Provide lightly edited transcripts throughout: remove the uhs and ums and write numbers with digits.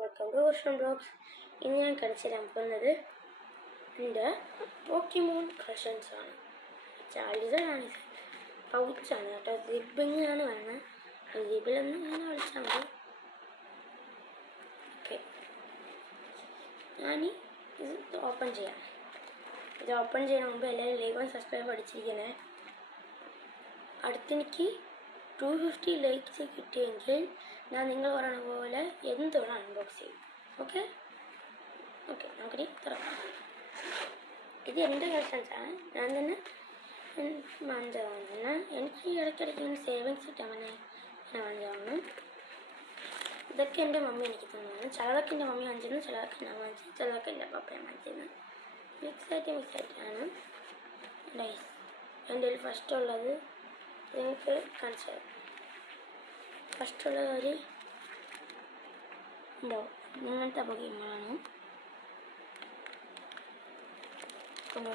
Welcome to വർഷം blogs. ഇന്ന് ഞാൻ കാണിച്ചു തരാൻ പോകുന്നത് എൻ്റെ പോക്കിമോൺ കളക്ഷൻസ് ആണ്. ചാർലിസാണ്, പൗച്ചാണ് കേട്ടോ, സിബിങ് ആണ് വേണം. സിബിലൊന്നും ഇങ്ങനെ കളിച്ചാൽ മതി. ഓക്കെ, ഞാൻ ഇത് ഓപ്പൺ ചെയ്യാം. ഇത് ഓപ്പൺ ചെയ്യുന്ന മുമ്പ് എല്ലാവരും ലൈക്ക് ആൻഡ് സബ്സ്ക്രൈബ് അടിച്ചിരിക്കണേ. അടുത്തെനിക്ക് 250 ലൈക്സ് കിട്ടിയെങ്കിൽ ഞാൻ നിങ്ങൾ പറയുന്ന പോലെ എന്തുവേണം അൺബോക്സ് ചെയ്യും. ഓക്കെ ഓക്കെ നമുക്കിനി തുറക്കാം. ഇത് എൻ്റെ കളക്ഷൻസാണ്, ഞാൻ തന്നെ വാങ്ങിച്ചതാണ്. എന്നാൽ എനിക്ക് ഇടയ്ക്കിടയ്ക്ക് ഇങ്ങനെ സേവിങ്സ് കിട്ടാൻ ഞാൻ വാങ്ങിച്ചതാണ്. ഇതൊക്കെ എൻ്റെ മമ്മി എനിക്ക് തന്നതാണ്. ചിലതൊക്കെ എൻ്റെ മമ്മി വാങ്ങിച്ചിരുന്നു, ചിലതൊക്കെ ഞാൻ വാങ്ങിച്ചു, ചിലതൊക്കെ എൻ്റെ പപ്പയും വാങ്ങിച്ചിരുന്നു. മിക്സായിട്ടാണ് ഡൈസ്. എൻ്റെ കയ്യിൽ ഫസ്റ്റ് ഉള്ളത് നിങ്ങൾക്ക് കാണിച്ചു തരാം. ഫസ്റ്റുള്ളത് ഒരു ഇങ്ങനത്തെ പോക്കിമോണാണ്. ഉണ്ട്,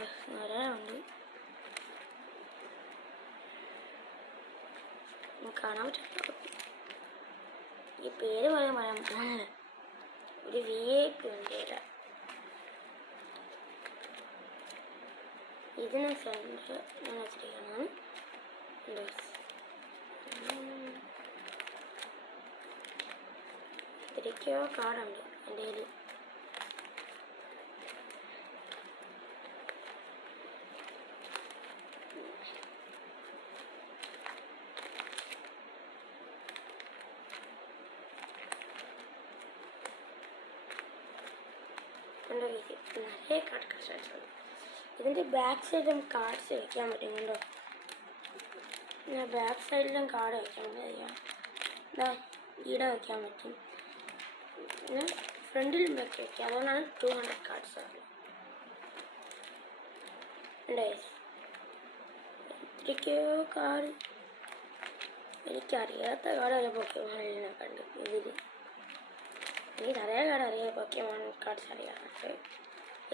കാണാൻ പറ്റില്ല. ഈ പേര് പറയാൻ പറ്റുന്നില്ല. ഒരു VIP ഉണ്ട്. ഇതിന് സെൻറ്റർ ഞാൻ വെച്ചിരിക്കുന്നതാണ്. ഇത്രയ്ക്കോ കാർഡുണ്ട് എൻ്റെ കയ്യിൽ. നിറയെ കാർഡ് കളക്ഷൻസ് ഉണ്ട്. ഇതിൻ്റെ ബാക്ക് സൈഡിലും കാർഡ്സ് വയ്ക്കാൻ പറ്റും കേട്ടോ. ബാക്ക് സൈഡിലും കാർഡ് വയ്ക്കാൻ പറ്റും, ഈടെ വയ്ക്കാൻ പറ്റും, പിന്നെ ഫ്രണ്ടിലും ബാക്ക് വയ്ക്കാം. അതുകൊണ്ടാണ് 200 കാർഡ്സ് ആണ്. ഇത്രയ്ക്കോ കാർഡ്, എനിക്കറിയാത്ത കാർഡ് പോക്കിമോണിനെ കണ്ടു. ഇതിൽ എനിക്ക് നിറയെ കാർഡ് അറിയാം, പോക്കിമോൺ കാർഡ്സ് അറിയാം. പക്ഷേ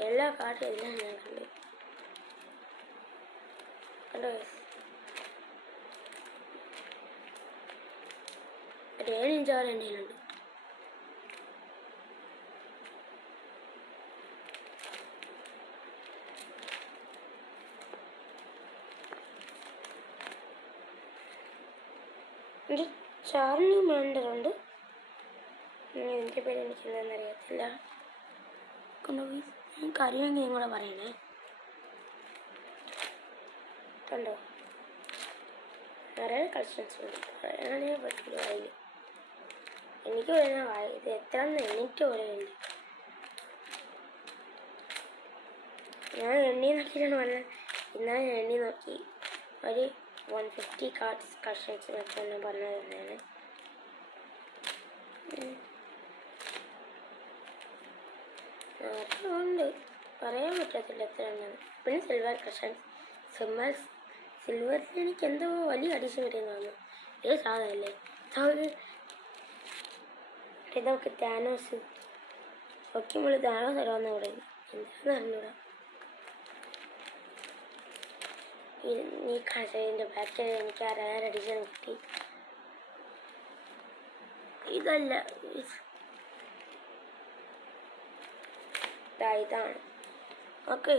എല്ലാ കാർഡും എല്ലാം ഞാൻ കണ്ടു. കണ്ടോ, 7 ഇഞ്ച് വരെ എൻ്റെ കയ്യിലുണ്ട്. എൻ്റെ ചാർലി മാൻഡറുണ്ട്. എൻ്റെ പേര് എനിക്ക് എന്താണെന്ന് അറിയത്തില്ല. കൊണ്ടുപോയി നിങ്ങൾക്ക് അറിയുമെങ്കിൽ നിങ്ങളെ പറയണേ. കണ്ടോ, നിറയെ കളക്ഷൻസ് ഉണ്ട്. പറയാനേ പറ്റില്ല. വായിൽ എനിക്ക് പറയുന്ന ഇത് എത്രയെന്ന് എനിക്ക് പറയുന്നുണ്ട്. ഞാൻ എണ്ണി നോക്കിയിട്ടാണ് പറഞ്ഞത്. ഇന്നാണ് ഞാൻ എണ്ണി നോക്കി ഒരു 150 കാർഡ്സ് കളക്ഷൻസ് വെച്ചാണ് പറഞ്ഞത് തന്നെയാണ്. ഉണ്ട്, പറയാൻ പറ്റത്തില്ല എത്ര എണ്ണമാണ്. പിന്നെ സിൽവർ കളക്ഷൻസ്. സിൽവറിൽ എനിക്ക് എന്തോ വലിയ അഡീഷൻ വരുന്നതാണ്. ഏത് സാധനമല്ലേ ഇതൊക്കെ? താനോസ് ഒക്കെ നമ്മൾ താനോസ് തരാമെന്ന് പറയുന്നത് എന്താണെന്ന് അറിഞ്ഞൂടാ. ഈ കടയുടെ ബാക്കിൽ എനിക്ക് ആ റയർ എഡിഷൻ കിട്ടി. ഇതല്ല, ഇതാണ്. ഓക്കെ,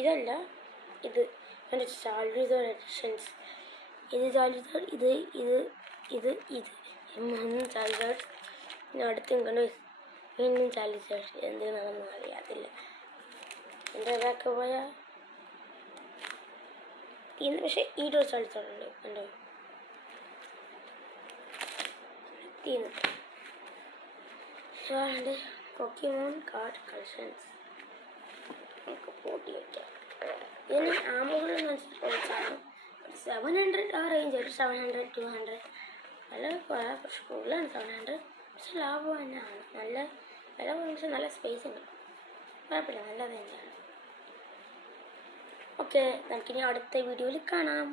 ഇതല്ല, ഇത് എൻ്റെ ചാർലിസോഡ് എഡിഷൻസ്. ഇത് ചാർലിസോഡ്, ഇത് 3 ചാർലിസോഡ്. പിന്നെ അടുത്തും കണ്ട് വീണ്ടും ചാർലിസോഡ്. എന്തെന്നാണെന്ന് അറിയാത്തില്ല. എൻ്റെ ബാക്ക് പോയാൽ ഇന്ന് പക്ഷേ ഈടൊരു ചാർലിസോഡ് ഉണ്ട്. കണ്ടോ, ഇതാണ് പോക്കിമോൺ കാർഡ് കളക്ഷൻസ്. നമുക്ക് പോട്ടി വയ്ക്കാം. ഇതിന് ആമോകളെന്ന് വെച്ചാൽ 700 ആ റേഞ്ച്. ഒരു 700, 200 നല്ല കുറച്ച് കൂടുതലാണ് 700. പക്ഷെ ലാഭം തന്നെയാണ്. നല്ല വില കുറച്ച് നല്ല സ്പേസ് ഉണ്ട്. കുഴപ്പമില്ല, നല്ലത് തന്നെയാണ്. ഓക്കെ, നമുക്കിനി അടുത്ത വീഡിയോയിൽ കാണാം.